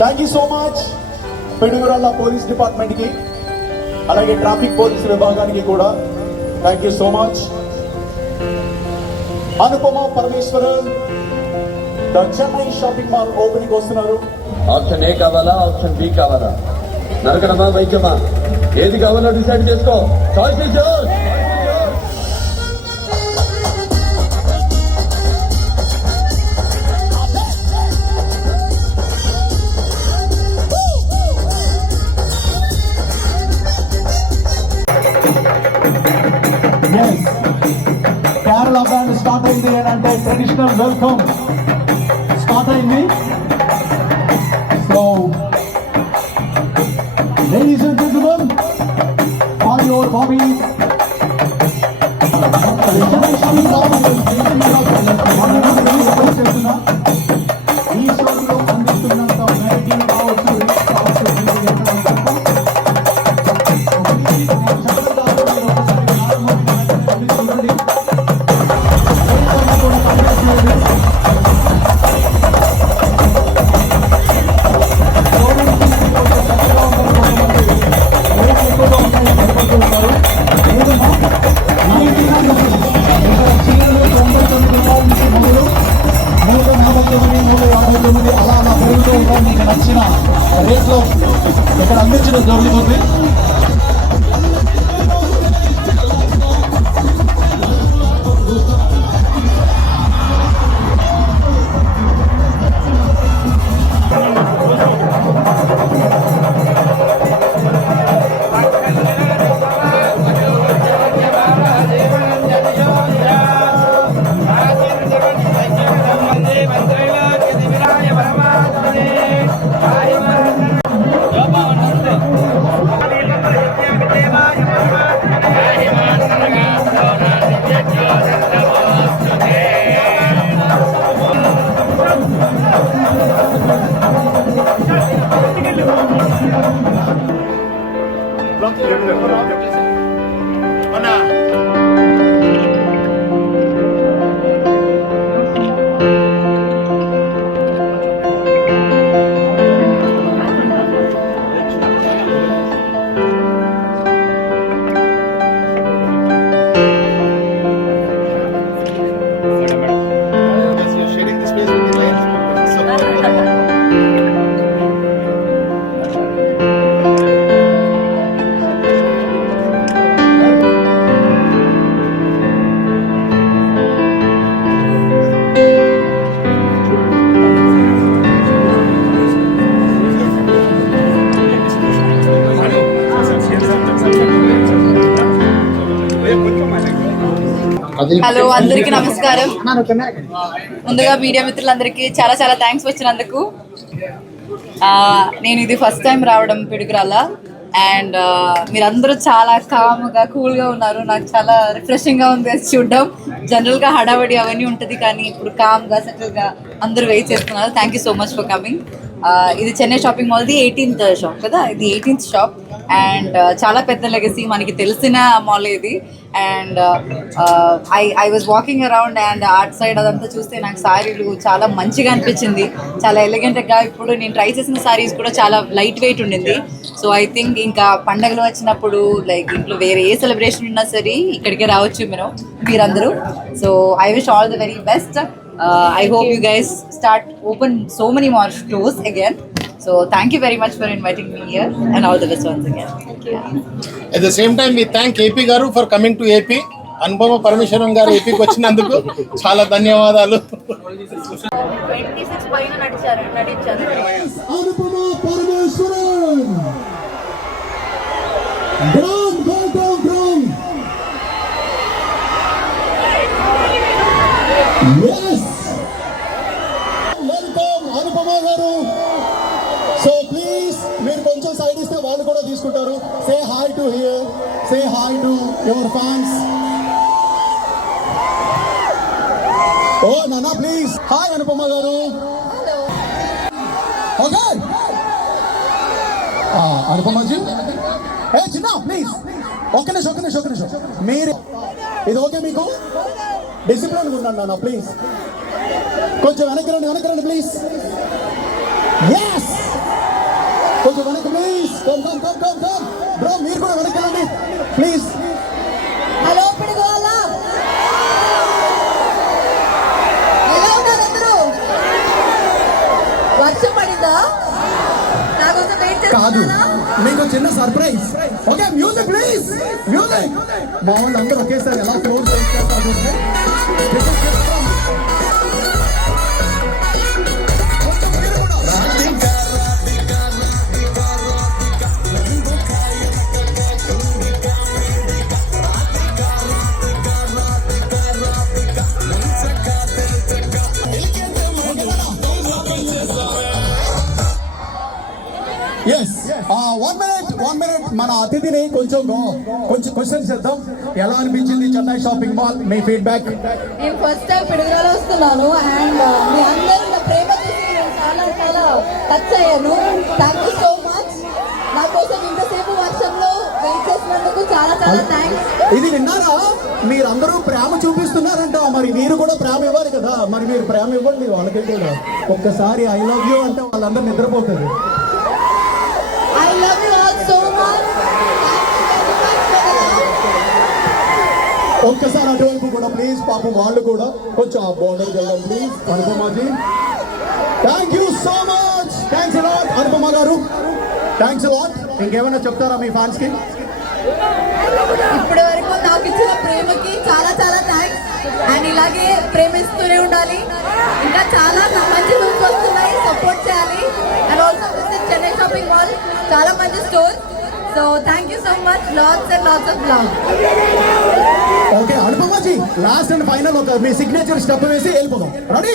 Thank you so much Piduguralla police department కి, అలాగే traffic police విభాగానికి కూడా thank you so much. Anupama Parameswaran the Chennai shopping mall opening వస్తున్నారు. Option A కావాలా, ఆప్షన్ బి కావాలా, నరకడమా వైద్యమా, ఏది కావాలో డిసైడ్ చేసుకో. Choice is yours. Kerala band start అయింది అంటే ట్రెడిషనల్ వెల్కమ్ స్టార్ట్ అయింది. So ladies and gentlemen, on your bobbies, ఈ షోలో అందిస్తున్నంత వెరైటీ కావచ్చు, నచ్చిన రేట్లో ఇక్కడ అందించడం జరుగుతుంది. హలో, అందరికీ నమస్కారం. ముందుగా మీడియా మిత్రులందరికీ చాలా చాలా థ్యాంక్స్ వచ్చినందుకు. నేను ఇది ఫస్ట్ టైం రావడం పిడుగురాల, అండ్ మీరందరూ చాలా కామ్గా కూల్గా ఉన్నారు. నాకు చాలా రిఫ్రెషింగ్గా ఉంది అది చూడడం. జనరల్గా హడావడి అవన్నీ ఉంటుంది, కానీ ఇప్పుడు కామ్గా సెటిల్గా అందరూ వెయిట్ చేస్తున్నారు. Thank you so much for coming. ఇది చెన్నై షాపింగ్ మాల్ది 18th షాప్ కదా, ఇది 18th షాప్. అండ్ చాలా పెద్ద లెగసీ, మనకి తెలిసిన మాల్ ఇది. And I was walking around and art side అదంతా చూస్తే నాకు సారీలు చాలా మంచిగా అనిపించింది, చాలా ఎలిగెంట్గా. ఇప్పుడు నేను ట్రై చేసిన సారీస్ కూడా చాలా లైట్ వెయిట్ ఉండింది. సో ఐ థింక్ ఇంకా పండగలు వచ్చినప్పుడు లైక్ ఇంట్లో వేరే ఏ సెలబ్రేషన్ ఉన్నా సరే ఇక్కడికే రావచ్చు మీరందరూ. So I wish all the very best. I hope you guys open so many more stores again. So thank you very much for inviting me here, and all the best once again. Yeah. At the same time, we thank AP Garu for coming to AP. Anupama Parameshwaran garu AP ki vachinanduku chaala dhanyavadalu. 26 పైన నడిచారు. Anupama Parameswaran, grand welcome from yes, welcome Anupama garu. So please మీరు కొంచెం side ఇస్తే వాళ్ళు కూడా తీసుకుంటారు. Say hi to here, say hi to your fans. ఓ నానా ప్లీజ్, హాయ్ అనుపమ గారు. ఓకే అనుపమజీ, ఏ చిన్న ప్లీజ్ ఒక్క నిమిషం మీరు ఇది ఓకే మీకు? డిసిప్లిన్ ఉన్నాను నాన్న, ప్లీజ్ కొంచెం వెనక్కి రండి ప్లీజ్. ఎస్ కొంచెం వెనక్కి ప్లీజ్. కమ్ బ్రో, మీరు కూడా వెనక్కి వెళ్ళండి ప్లీజ్. హలో పిడుగురాల, ఎలా ఉన్నారు అందరూ? వర్షం పడిందా? నాకోసం వెయిట్ కాదు, చేస్తున్నారా? మీకు చిన్న surprise. Okay, music please, music. మా వాళ్ళు అందరూ ఒకేసారి ఎలా క్లోజ్ చేస్తారు. ఎస్, 1 minute మన అతిథిని కొంచెం క్వశ్చన్ చేద్దాం. ఎలా అనిపించింది చెన్నై షాపింగ్ మాల్? మీ ఫీడ్బ్యాక్. నేను ఫస్ట్ టైం పిడుగురాల వస్తున్నాను అండ్ మీ అందరూ నా ప్రేమ చూసి నేను చాలా చాలా టచ్ అయ్యాను. Thank you so much. నా కోసం ఇంతసేపు వర్షంలో వెయిట్ చేసినందుకు చాలా చాలా థ్యాంక్స్. ఇది విన్నారా? మీరందరూ ప్రేమ చూపిస్తున్నారంట, మరి మీరు కూడా ప్రేమ ఇవ్వాలి కదా. మరి మీరు ప్రేమ ఇవ్వండి వాళ్ళకి కూడా. ఒక్కసారి ఐ లవ్ యూ అంటే వాళ్ళందరూ నిద్రపోతారు. I love you all so much. ఒక్కసారి అటువైపు కూడా ప్లీజ్. పాపం వాళ్ళు కూడా కొంచెం ఆ బోర్డర్కి వెళ్దాం please. Anupamaji, thank you so much. Thanks a lot Anupama garu, thanks allot. ఇంకేమైనా చెప్తారా మీ ఫ్యాన్స్ కి? ఇప్పటి వరకు నాకు ఇచ్చిన ప్రేమకి చాలా చాలా థ్యాంక్స్. అండ్ ఇలాగే ప్రేమిస్తూనే ఉండాలి. ఇంకా చాలా మంచి లుక్స్ వస్తున్నాయి, సపోర్ట్ చేయాలి. And also visit Chennai shopping mall, చాలా మంచి store. So thank you so much. Lots and lots of love. Okay Anupamaji, last and final ఒక మీ సిగ్నేచర్ స్టెప్ వేసి వెళ్ళిపోదాం. రెడీ?